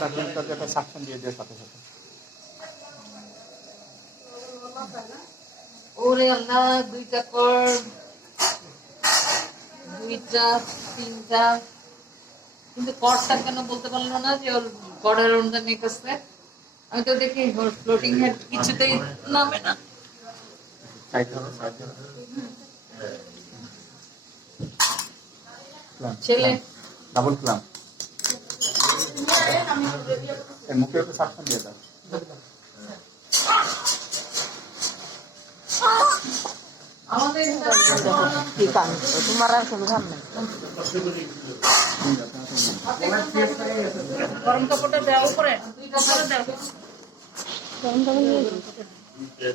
তাকে একটা সাকশন দিয়ে দেওয়ার সাথে সাথে। ওরে আল্লাহ, 2টা কর, 2টা 3টা, কিন্তু কর্ডটা কেন বলতে পারলো না যে ওর কর্ডের ওনটা নেক আছে? আমি তো দেখি ওর ফ্লোটিং হেড কিছুতেই নামে না। ছেলে ডাবল ক্লাম মুখে একটু সাকশন দিয়ে দাও। কি কাজ তোমার আর কোনো ধান নাই। গরম কাপড়টা দেওয়া উপরে, গরম কাপড় দিয়ে মুখে